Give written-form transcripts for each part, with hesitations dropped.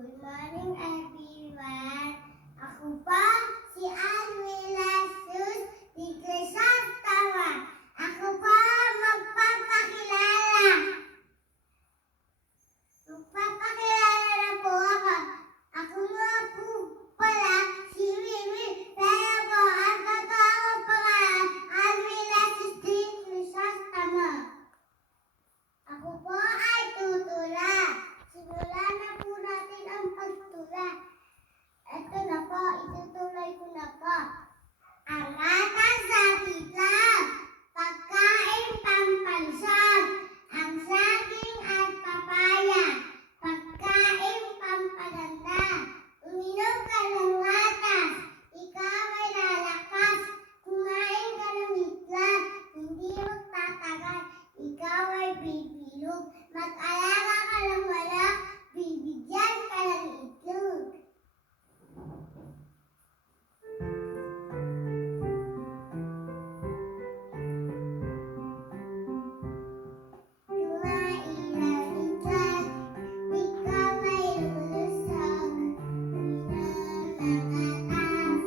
Good morning, everyone. Ako pa si Almila Sus di Crisostomo. Ako pa magpapakilala. Magpapakilala na po ako. Ako nga po pala si Mimi. Pero po, ang totoo pangalan, Almila Sus di Crisostomo. Ako po ay tutula. Simulan na po natin ang pagtula. Ito na po, itutuloy ko na po. Ang gatas sa itlog, pagkain pampalusog. Ang saging at papaya, pagkain pampaganda. Uminom ka ng gatas, ikaw ay lalakas. Kumain ka ng itlog, hindi magtatagal. Ikaw ay bibilog. Mag-alaga ka ng manok, bibigyan ka ng itlog. Kumain ng itlog, ikaw ay lulusog. Uminom ng gatas,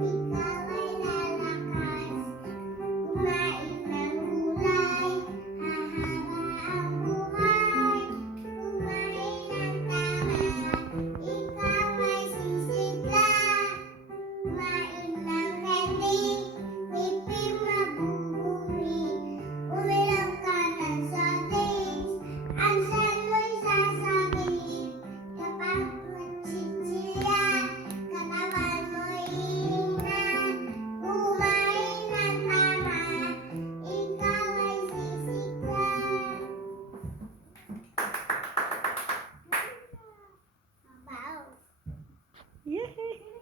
ikaw ay lalakas. Kumain ng gulay, hahaba ang buhay. Kumain ng tama, ikaw ay sisigla. Kumain ng candy, pipi mabubuhay. Uminom ka ng soft drinks, ang tiyan mo'y sasakit. Kapag magchichilya, katawan mo'y hihina. Kumain ng tama, ikaw ay sisigla. Wow! Yay!